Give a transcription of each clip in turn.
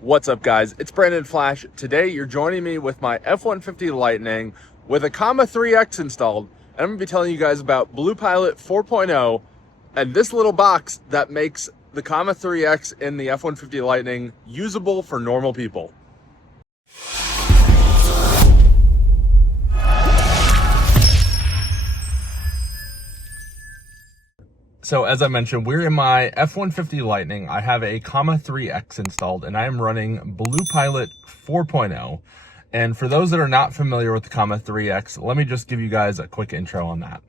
What's up, guys? It's Brandon Flash. Today you're joining me with my F-150 Lightning with a Comma 3X installed, and I'm going to be telling you guys about BluePilot 4.0 and this little box that makes the Comma 3X in the F-150 Lightning usable for normal people. So as I mentioned, we're in my F-150 Lightning. I have a Comma 3X installed and I am running BluePilot 4.0. And for those that are not familiar with the Comma 3X, let me just give you guys a quick intro on that.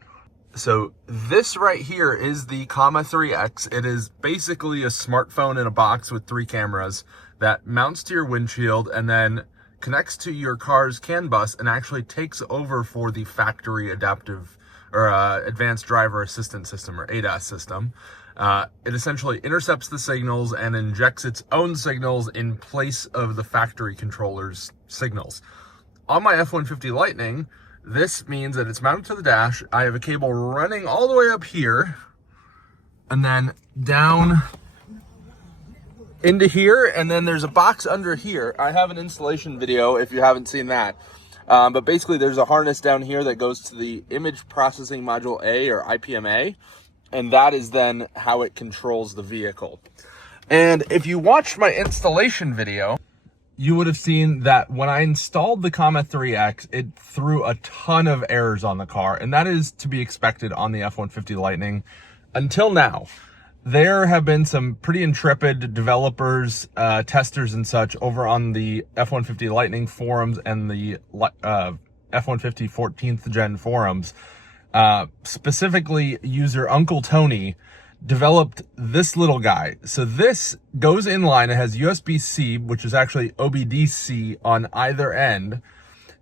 So this right here is the Comma 3X. It is basically a smartphone in a box with 3 cameras that mounts to your windshield and then connects to your car's CAN bus and actually takes over for the factory adaptive or advanced driver assistance system, or ADAS system. It essentially intercepts the signals and injects its own signals in place of the factory controller's signals. On my F-150 Lightning, this means that it's mounted to the dash. I have a cable running all the way up here and then down into here, and then there's a box under here. I have an installation video if you haven't seen that. But basically there's a harness down here that goes to the image processing module A, or IPMA, and that is then how it controls the vehicle. And if you watched my installation video, you would have seen that when I installed the Comma 3X, it threw a ton of errors on the car, and that is to be expected on the F-150 Lightning until now. There have been some pretty intrepid developers, testers and such over on the F-150 Lightning forums and the F-150 14th Gen forums. Specifically, user Uncle Tony developed this little guy. So this goes in line. It has USB-C, which is actually OBD-C on either end,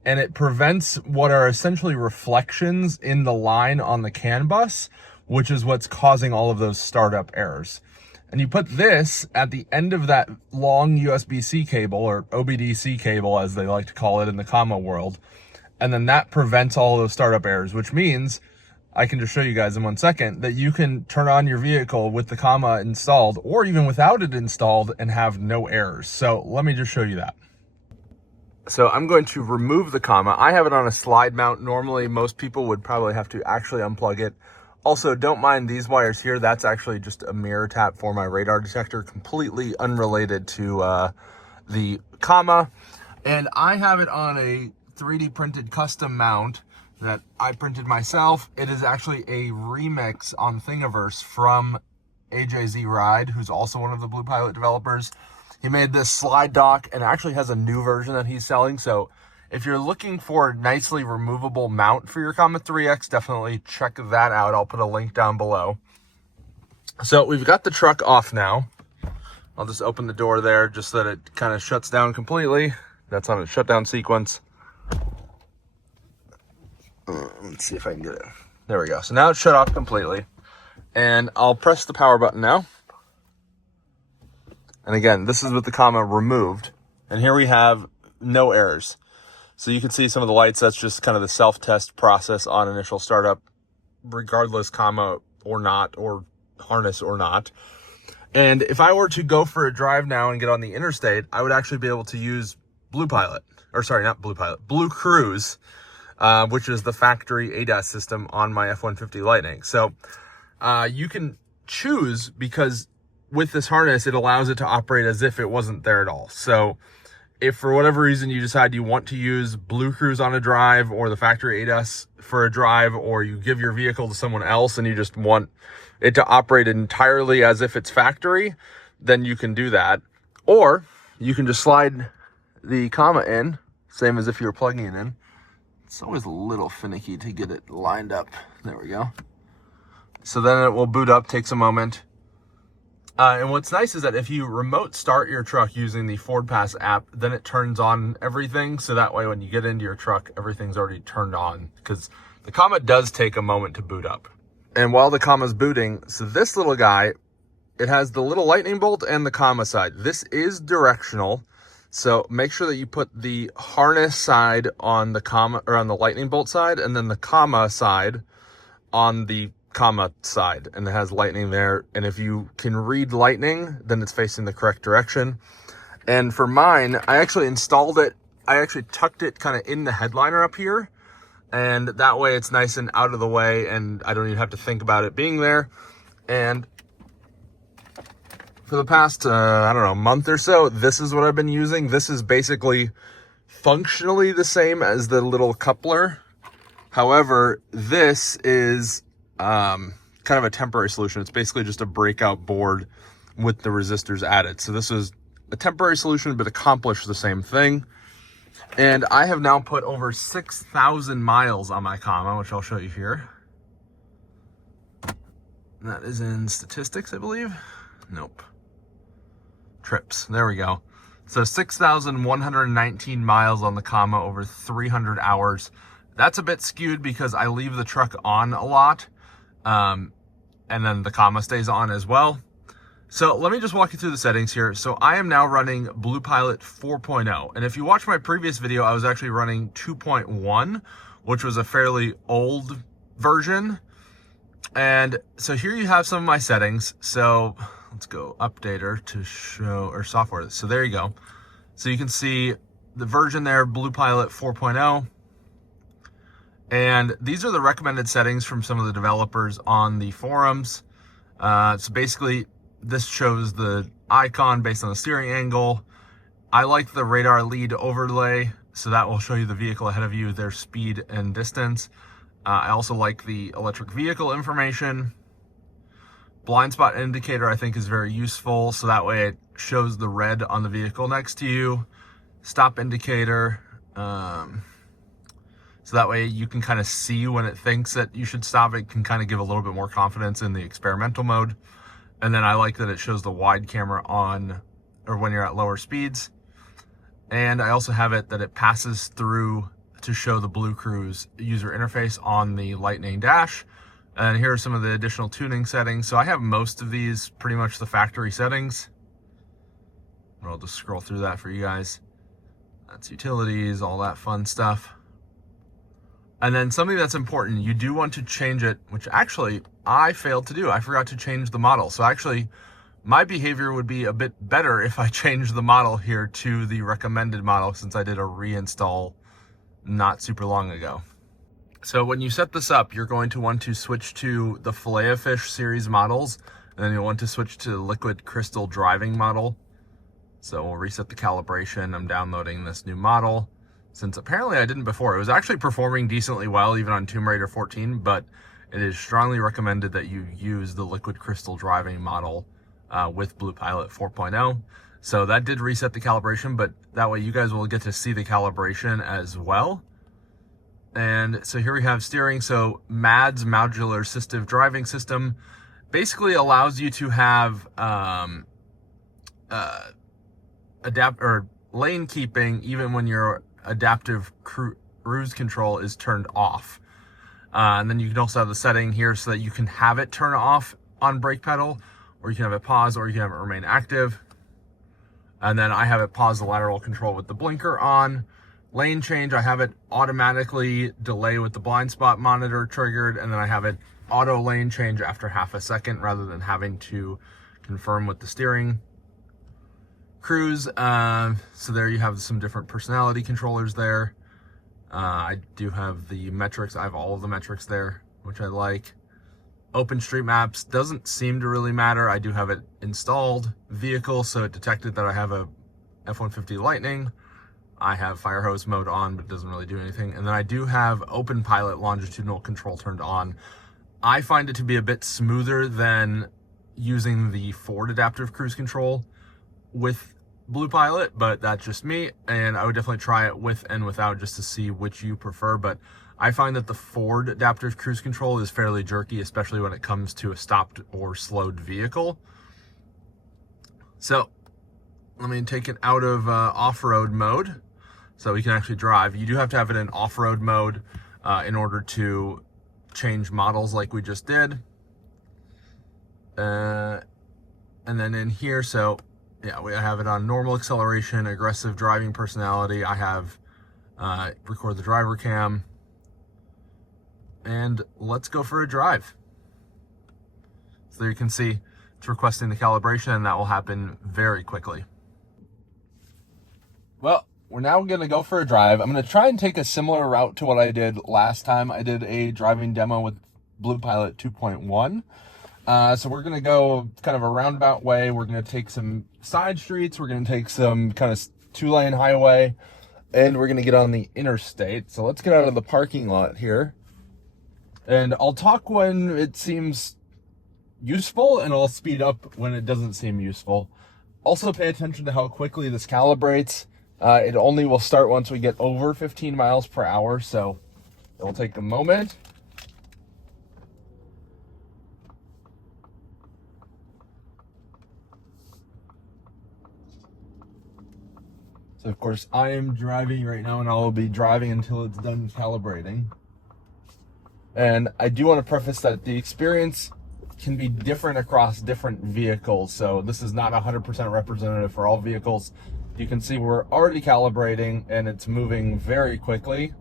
and it prevents what are essentially reflections in the line on the CAN bus, which is what's causing all of those startup errors. And you put this at the end of that long USB-C cable, or OBD-C cable as they like to call it in the Comma world, and then that prevents all those startup errors, which means, I can just show you guys in 1 second, that you can turn on your vehicle with the Comma installed, or even without it installed, and have no errors. So let me just show you that. So I'm going to remove the Comma. I have it on a slide mount. Normally, most people would probably have to actually unplug it. Also, don't mind these wires here. That's actually just a mirror tap for my radar detector, completely unrelated to the Comma. And I have it on a 3D printed custom mount that I printed myself. It is actually a remix on Thingiverse from AJZ Ride, who's also one of the BluePilot developers. He made this slide dock and actually has a new version that he's selling. So if you're looking for a nicely removable mount for your Comma 3X, definitely check that out. I'll put a link down below. So we've got the truck off now. I'll just open the door there just so that it kind of shuts down completely. That's on a shutdown sequence. Let's see if I can get it. There we go. So now it's shut off completely. And I'll press the power button now. And again, this is with the Comma removed. And here we have no errors. So you can see some of the lights. That's just kind of the self-test process on initial startup, regardless Comma or not, or harness or not. And if I were to go for a drive now and get on the interstate, I would actually be able to use BluePilot, or sorry, not BluePilot, BlueCruise, which is the factory ADAS system on my F-150 Lightning. So you can choose, because with this harness, it allows it to operate as if it wasn't there at all. So if for whatever reason you decide you want to use BlueCruise on a drive, or the factory ADAS for a drive, or you give your vehicle to someone else and you just want it to operate entirely as if it's factory, then you can do that. Or you can just slide the Comma in, same as if you were plugging it in. It's always a little finicky to get it lined up. There we go. So then it will boot up, takes a moment. And what's nice is that if you remote start your truck using the Ford Pass app, then it turns on everything. So that way, when you get into your truck, everything's already turned on, because the Comma does take a moment to boot up. And while the Comma's booting, so this little guy, it has the little lightning bolt and the Comma side. This is directional. So make sure that you put the harness side on the Comma, or on the lightning bolt side, and then the Comma side on the Comma side, and it has lightning there. And if you can read lightning, then it's facing the correct direction. And for mine, I actually installed it. I actually tucked it kind of in the headliner up here. And that way it's nice and out of the way and I don't even have to think about it being there. And for the past, I don't know, month or so, this is what I've been using. This is basically functionally the same as the little coupler. However, this is kind of a temporary solution. It's basically just a breakout board with the resistors added. So this is a temporary solution, but accomplished the same thing. And I have now put over 6,000 miles on my comma, which I'll show you here. That is in statistics, I believe. Nope. Trips. There we go. So 6,119 miles on the comma over 300 hours. That's a bit skewed because I leave the truck on a lot. And then the comma stays on as well. So let me just walk you through the settings here. So I am now running BluePilot 4.0. And if you watch my previous video, I was actually running 2.1, which was a fairly old version. And so here you have some of my settings. So let's go updater to show, or software. So there you go. So you can see the version there, BluePilot 4.0. And these are the recommended settings from some of the developers on the forums. So basically, this shows the icon based on the steering angle. I like the radar lead overlay, so that will show you the vehicle ahead of you, their speed and distance. I also like the electric vehicle information. Blind spot indicator I think is very useful, so that way it shows the red on the vehicle next to you. Stop indicator, so that way you can kind of see when it thinks that you should stop. It can kind of give a little bit more confidence in the experimental mode. And then I like that it shows the wide camera on, or when you're at lower speeds. And I also have it that it passes through to show the BlueCruise user interface on the Lightning dash. And here are some of the additional tuning settings. So I have most of these pretty much the factory settings. I'll just scroll through that for you guys. That's utilities, all that fun stuff. And then something that's important, you do want to change it, which actually I failed to do. I forgot to change the model. So actually my behavior would be a bit better if I changed the model here to the recommended model, since I did a reinstall not super long ago. So when you set this up, you're going to want to switch to the Filet-O-Fish series models, and then you'll want to switch to the Liquid Crystal driving model. So we'll reset the calibration. I'm downloading this new model, since apparently I didn't before. It was actually performing decently well, even on Tomb Raider 14, but it is strongly recommended that you use the Liquid Crystal driving model with BluePilot 4.0. So that did reset the calibration, but that way you guys will get to see the calibration as well. And so here we have steering. So MADS, Modular Assistive Driving System, basically allows you to have lane keeping even when your adaptive cruise control is turned off. And then you can also have the setting here so that you can have it turn off on brake pedal, or you can have it pause, or you can have it remain active. And then I have it pause the lateral control with the blinker on. Lane change, I have it automatically delay with the blind spot monitor triggered, and then I have it auto lane change after half a second rather than having to confirm with the steering. Cruise, so there you have some different personality controllers there. I do have the metrics. I have all of the metrics there, which I like. OpenStreetMaps doesn't seem to really matter. I do have it installed. Vehicle, so it detected that I have a F150 Lightning. I have fire hose mode on, but it doesn't really do anything. And then I do have OpenPilot longitudinal control turned on. I find it to be a bit smoother than using the Ford adaptive cruise control with BluePilot, but that's just me, and I would definitely try it with and without just to see which you prefer. But I find that the Ford adaptive cruise control is fairly jerky, especially when it comes to a stopped or slowed vehicle. So let me take it out of off-road mode so we can actually drive. You do have to have it in off-road mode in order to change models like we just did. And then in here, so yeah, we have it on normal acceleration, aggressive driving personality. I have record the driver cam, and let's go for a drive. So there you can see it's requesting the calibration, and that will happen very quickly. Well, we're now going to go for a drive. I'm going to try and take a similar route to what I did last time. I did a driving demo with BluePilot 2.1. So we're going to go kind of a roundabout way. We're going to take some side streets. We're going to take some kind of 2-lane highway, and we're going to get on the interstate. So let's get out of the parking lot here. And I'll talk when it seems useful, and I'll speed up when it doesn't seem useful. Also pay attention to how quickly this calibrates. It only will start once we get over 15 miles per hour, so it will take a moment. So of course I am driving right now, and I will be driving until it's done calibrating. And I do want to preface that the experience can be different across different vehicles, so this is not 100% representative for all vehicles. You can see we're already calibrating, and it's moving very quickly.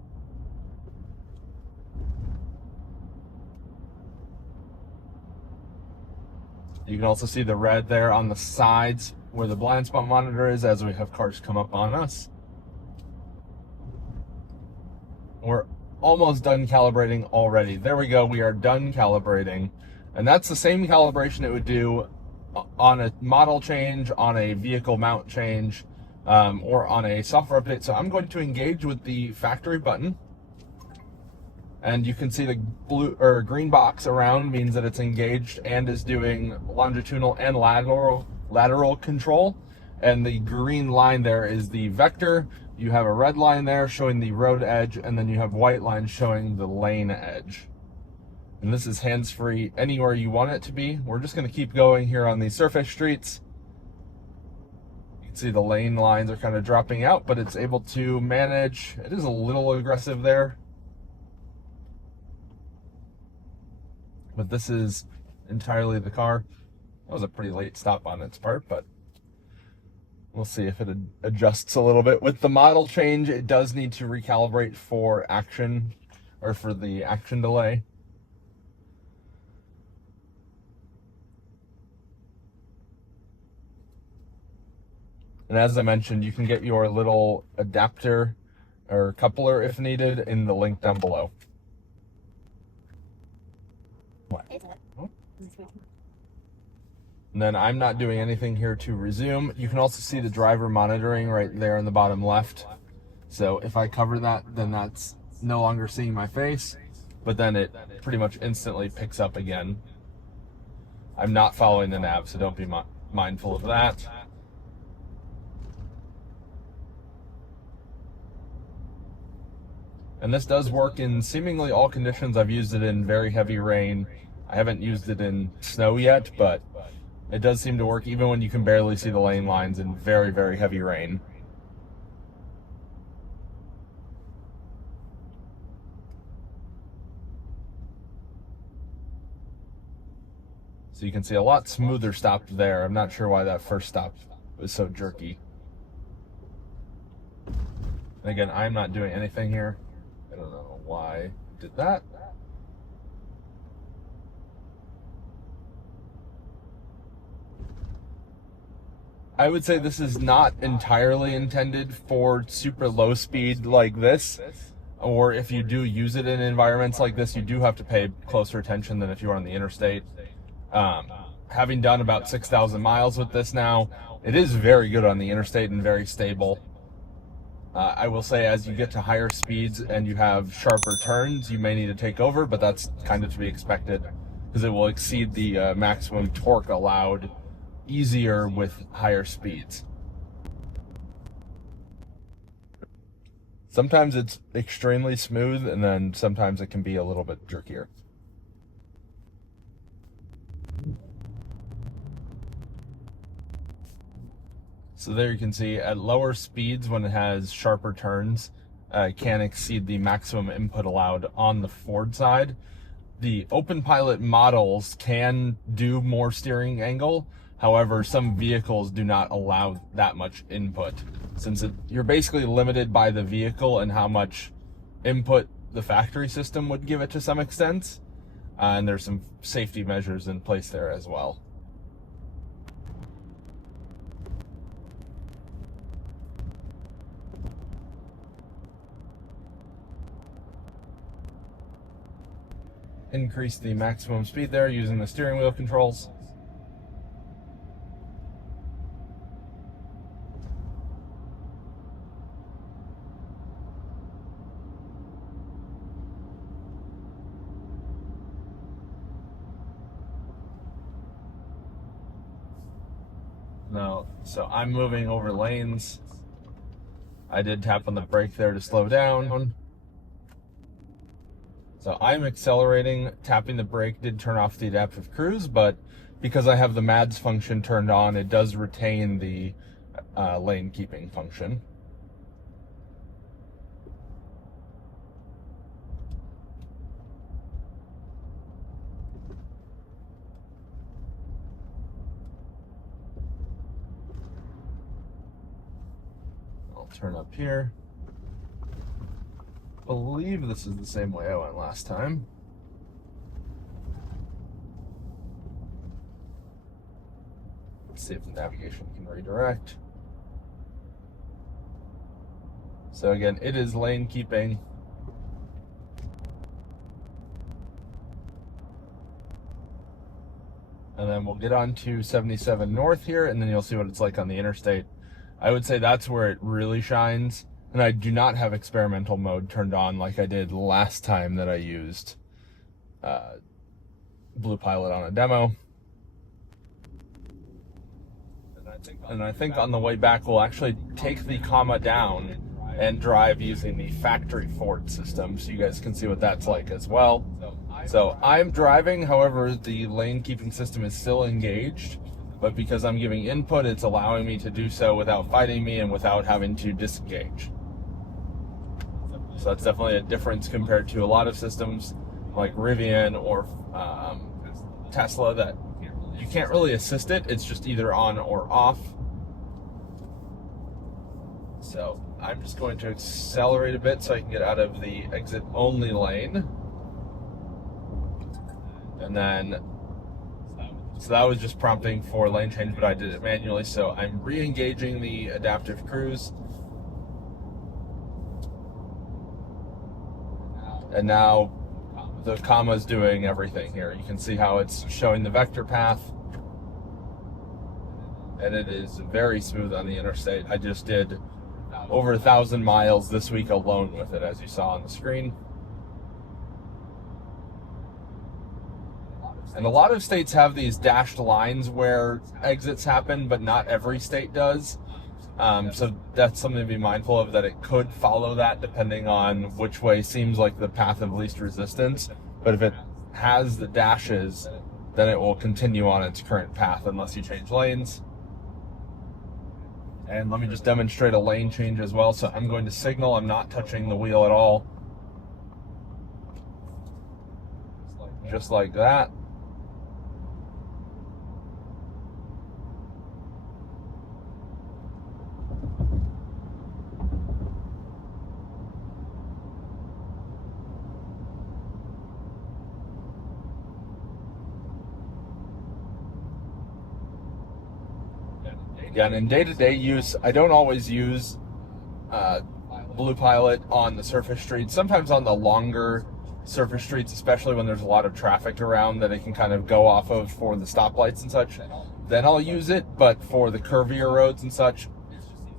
You can also see the red there on the sides where the blind spot monitor is as we have cars come up on us. We're almost done calibrating already. There we go, we are done calibrating. And that's the same calibration it would do on a model change, on a vehicle mount change, or on a software update. So I'm going to engage with the factory button. And you can see the blue or green box around means that it's engaged and is doing longitudinal and lateral control. And the green line there is the vector. You have a red line there showing the road edge, and then you have white lines showing the lane edge. And this is hands-free anywhere you want it to be. We're just going to keep going here on these surface streets. You can see the lane lines are kind of dropping out, but it's able to manage. It is a little aggressive there, but this is entirely the car. That was a pretty late stop on its part, but we'll see if it adjusts a little bit. With the model change, it does need to recalibrate for action, or for the action delay. And as I mentioned, you can get your little adapter or coupler if needed in the link down below. What? And then I'm not doing anything here to resume. You can also see the driver monitoring right there in the bottom left. So if I cover that, then that's no longer seeing my face, but then it pretty much instantly picks up again. I'm not following the nav, so don't be mindful of that. And this does work in seemingly all conditions. I've used it in very heavy rain. I haven't used it in snow yet, but it does seem to work even when you can barely see the lane lines in very, very heavy rain. So you can see a lot smoother stop there. I'm not sure why that first stop was so jerky. And again, I'm not doing anything here. I don't know why I did that. I would say this is not entirely intended for super low speed like this, or if you do use it in environments like this, you do have to pay closer attention than if you are on the interstate. Having done about 6,000 miles with this now, it is very good on the interstate and very stable. I will say as you get to higher speeds and you have sharper turns, you may need to take over, but that's kind of to be expected because it will exceed the maximum torque allowed easier with higher speeds. Sometimes it's extremely smooth, and then sometimes it can be a little bit jerkier. So there you can see at lower speeds, when it has sharper turns, it can exceed the maximum input allowed on the Ford side. The OpenPilot models can do more steering angle. However, some vehicles do not allow that much input, since you're basically limited by the vehicle and how much input the factory system would give it to some extent. And there's some safety measures in place there as well. increase the maximum speed there using the steering wheel controls. No, so I'm moving over lanes. I did tap on the brake there to slow down. So I'm accelerating, tapping the brake did turn off the adaptive cruise, but because I have the MADS function turned on, it does retain the lane keeping function. I'll turn up here. I believe this is the same way I went last time. Let's see if the navigation can redirect. So again, it is lane keeping. And then we'll get on to 77 North here, and then you'll see what it's like on the interstate. I would say that's where it really shines. And I do not have experimental mode turned on like I did last time that I used BluePilot on a demo. And I think on the way back we'll actually take the comma down and drive using the factory Ford system, so you guys can see what that's like as well. So I'm driving, however, the lane keeping system is still engaged, but because I'm giving input, it's allowing me to do so without fighting me and without having to disengage. So that's definitely a difference compared to a lot of systems like Rivian or Tesla that you can't really assist it. It's just either on or off. So I'm just going to accelerate a bit so I can get out of the exit only lane. And then, so that was just prompting for lane change, but I did it manually. So I'm re-engaging the adaptive cruise. And now the comma is doing everything here. You can see how it's showing the vector path. And it is very smooth on the interstate. I just did over 1,000 miles this week alone with it, as you saw on the screen. And a lot of states have these dashed lines where exits happen, but not every state does. So that's something to be mindful of, that it could follow that depending on which way seems like the path of least resistance. But if it has the dashes, then it will continue on its current path unless you change lanes. And let me just demonstrate a lane change as well. So I'm going to signal, I'm not touching the wheel at all. Just like that. Again, in day-to-day use, I don't always use BluePilot on the surface streets. Sometimes on the longer surface streets, especially when there's a lot of traffic around that it can kind of go off of for the stoplights and such, then I'll use it. But for the curvier roads and such,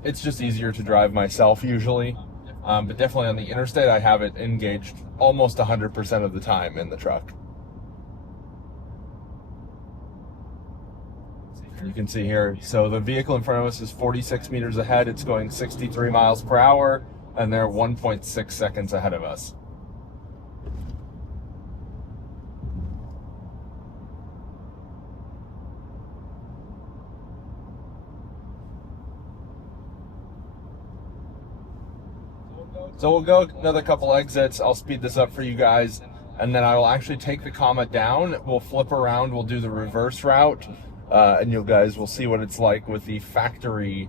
it's just easier to drive myself usually. But definitely on the interstate, I have it engaged almost 100% of the time in the truck. You can see here, so the vehicle in front of us is 46 meters ahead. It's going 63 miles per hour, and they're 1.6 seconds ahead of us. So we'll go another couple exits. I'll speed this up for you guys, and then I will actually take the comma down. We'll flip around. We'll do the reverse route. And you guys will see what it's like with the factory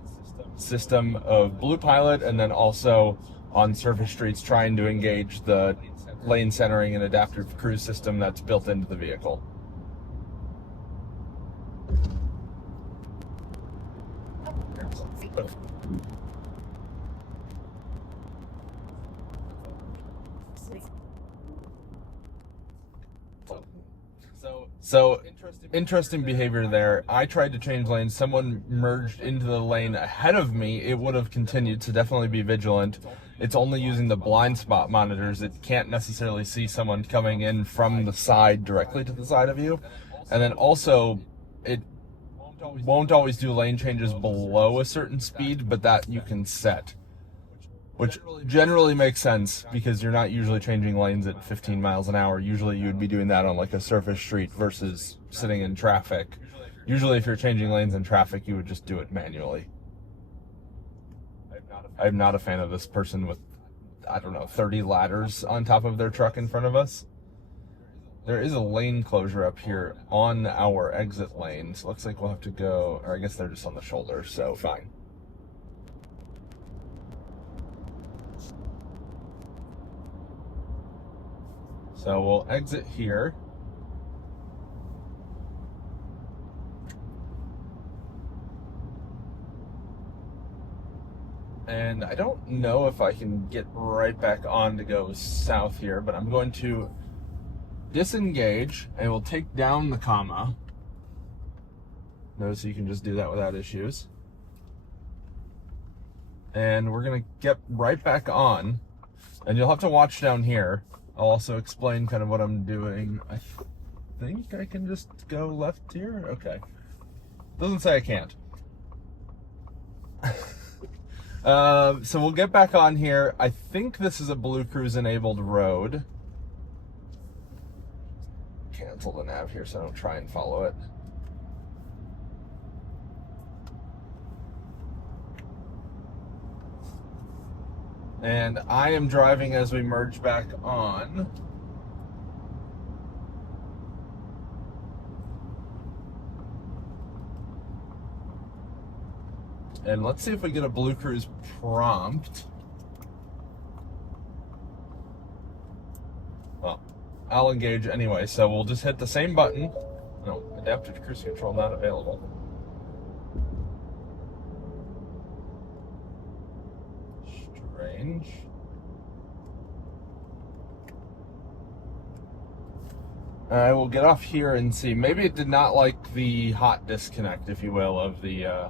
system of BluePilot, and then also on surface streets trying to engage the lane centering and adaptive cruise system that's built into the vehicle. So, interesting behavior there. I tried to change lanes. Someone merged into the lane ahead of me. It would have continued, so definitely be vigilant. It's only using the blind spot monitors. It can't necessarily see someone coming in from the side directly to the side of you. And then also, it won't always do lane changes below a certain speed, but that you can set, which generally makes sense because you're not usually changing lanes at 15 miles an hour. Usually you would be doing that on like a surface street versus sitting in traffic. Usually if you're changing lanes in traffic, you would just do it manually. I'm not a fan of this person with, I don't know, 30 ladders on top of their truck in front of us. There is a lane closure up here on our exit lane, so it looks like we'll have to go, or I guess they're just on the shoulder, so fine. So we'll exit here. And I don't know if I can get right back on to go south here, but I'm going to disengage and we'll take down the comma. Notice you can just do that without issues. And we're going to get right back on. And you'll have to watch down here. I'll also explain kind of what I'm doing. I think I can just go left here. Okay. Doesn't say I can't. So we'll get back on here. I think this is a BlueCruise enabled road. Cancel the nav here so I don't try and follow it. And I am driving as we merge back on. And let's see if we get a BlueCruise prompt. Well, I'll engage anyway, so we'll just hit the same button. No, adaptive cruise control not available. Strange. I will get off here and see. Maybe it did not like the hot disconnect, if you will, of the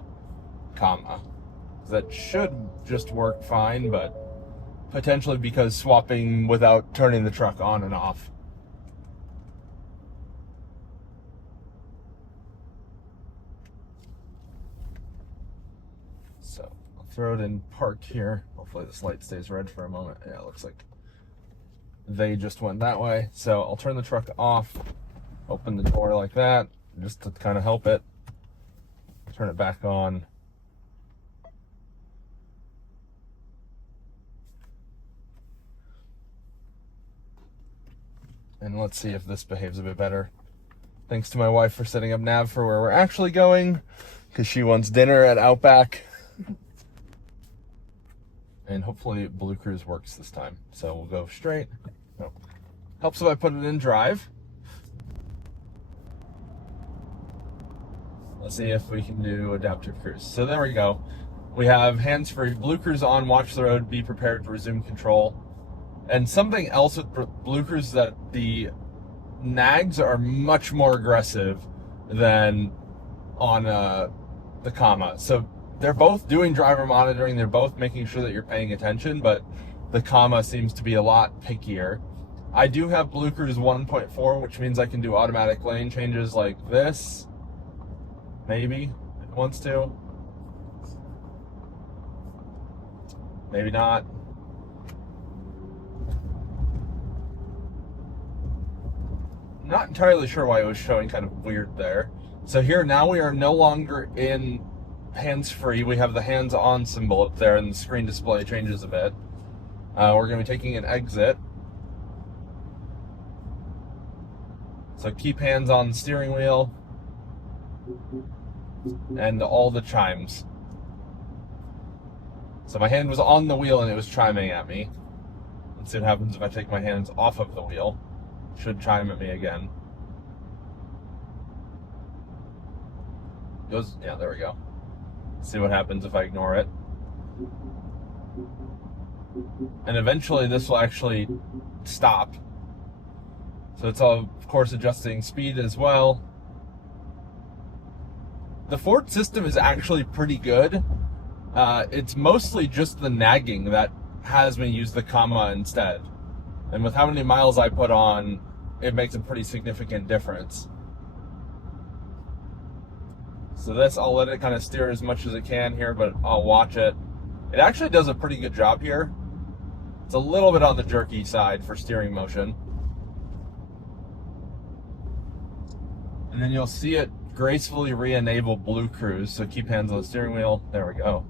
comma. That should just work fine, but potentially because swapping without turning the truck on and off. So I'll throw it in park here. Hopefully this light stays red for a moment. Yeah, it looks like they just went that way. So I'll turn the truck off, open the door like that, just to kind of help it. Turn it back on. And let's see if this behaves a bit better. Thanks to my wife for setting up nav for where we're actually going, because she wants dinner at Outback. And hopefully BlueCruise works this time. So we'll go straight. No. Helps if I put it in drive. Let's see if we can do adaptive cruise. So there we go. We have hands-free, BlueCruise on, watch the road, be prepared to resume control. And something else with BlueCruise is that the nags are much more aggressive than on the comma. So they're both doing driver monitoring. They're both making sure that you're paying attention, but the comma seems to be a lot pickier. I do have BlueCruise 1.4, which means I can do automatic lane changes like this. Maybe it wants to. Maybe not. Not entirely sure why it was showing kind of weird there. So here now we are no longer in hands-free. We have the hands-on symbol up there and the screen display changes a bit. We're going to be taking an exit. So keep hands on the steering wheel and all the chimes. So my hand was on the wheel and it was chiming at me. Let's see what happens if I take my hands off of the wheel. Should chime at me again. Goes, yeah, there we go. See what happens if I ignore it. And eventually this will actually stop. So it's all, of course, adjusting speed as well. The Ford system is actually pretty good. It's mostly just the nagging that has me use the comma instead. And with how many miles I put on, it makes a pretty significant difference. So this, I'll let it kind of steer as much as it can here, but I'll watch it. It actually does a pretty good job here. It's a little bit on the jerky side for steering motion. And then you'll see it gracefully re-enable BlueCruise, so keep hands on the steering wheel. There we go.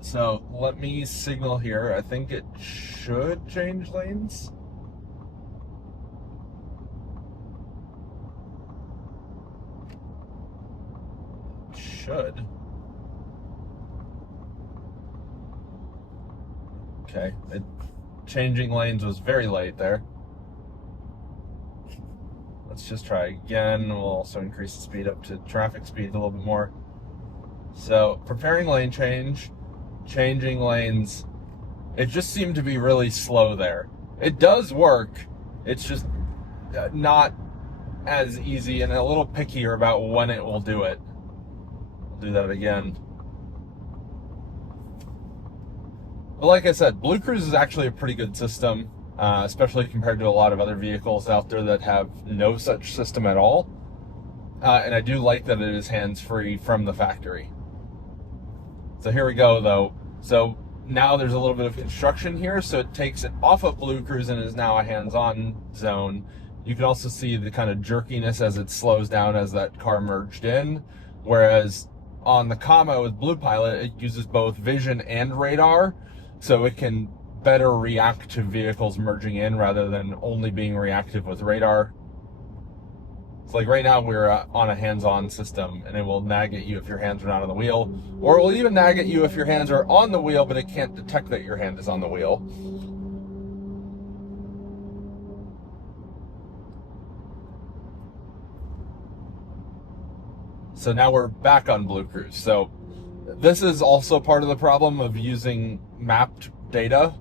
So let me signal here. I think it should change lanes. It should. Okay, changing lanes was very late there. Let's just try again. We'll also increase the speed up to traffic speed a little bit more. So preparing lane change, changing lanes. It just seemed to be really slow there. It does work. It's just not as easy and a little pickier about when it will do it. I'll do that again. But like I said, BlueCruise is actually a pretty good system, especially compared to a lot of other vehicles out there that have no such system at all. And I do like that it is hands-free from the factory. So here we go, though. So now there's a little bit of construction here, so it takes it off of BlueCruise and is now a hands-on zone. You can also see the kind of jerkiness as it slows down as that car merged in, whereas on the comma with BluePilot, it uses both vision and radar, so it can better react to vehicles merging in rather than only being reactive with radar. It's like right now we're on a hands-on system, and it will nag at you if your hands are not on the wheel, or it will even nag at you if your hands are on the wheel, but it can't detect that your hand is on the wheel. So now we're back on BlueCruise. So this is also part of the problem of using mapped data.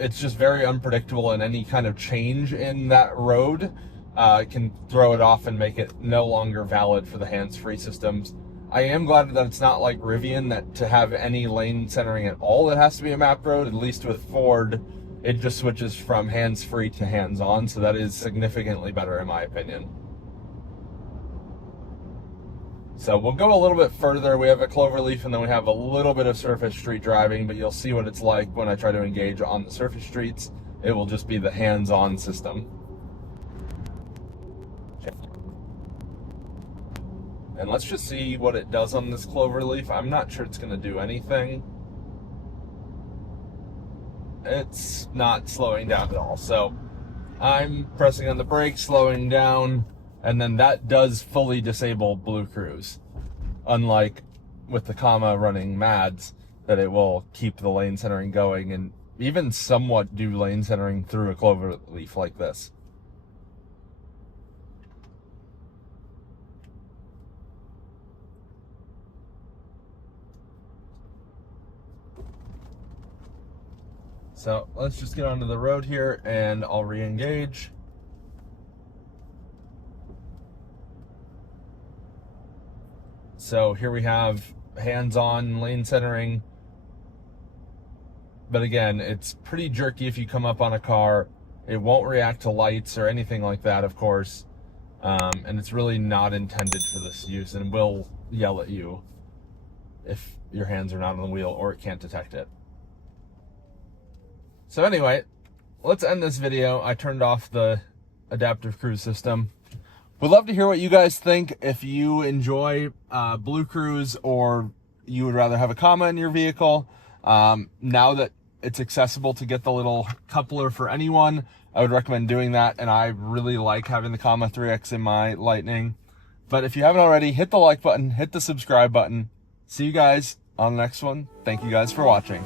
It's just very unpredictable, and any kind of change in that road can throw it off and make it no longer valid for the hands-free systems. I am glad that it's not like Rivian, that to have any lane centering at all, it has to be a mapped road. At least with Ford, it just switches from hands-free to hands-on, so that is significantly better in my opinion. So we'll go a little bit further. We have a cloverleaf, and then we have a little bit of surface street driving, but you'll see what it's like when I try to engage on the surface streets. It will just be the hands-on system. And let's just see what it does on this cloverleaf. I'm not sure it's going to do anything. It's not slowing down at all. So I'm pressing on the brake, slowing down, and then that does fully disable BlueCruise. Unlike with the comma running MADS, that it will keep the lane centering going and even somewhat do lane centering through a cloverleaf like this. So let's just get onto the road here and I'll re-engage. So here we have hands-on lane centering. But again, it's pretty jerky if you come up on a car. It won't react to lights or anything like that, of course. And it's really not intended for this use, and will yell at you if your hands are not on the wheel or it can't detect it. So anyway, let's end this video. I turned off the adaptive cruise system. Would love to hear what you guys think. If you enjoy BlueCruise, or you would rather have a comma in your vehicle. Now that it's accessible to get the little coupler for anyone, I would recommend doing that. And I really like having the comma 3X in my Lightning. But if you haven't already, hit the like button, hit the subscribe button. See you guys on the next one. Thank you guys for watching.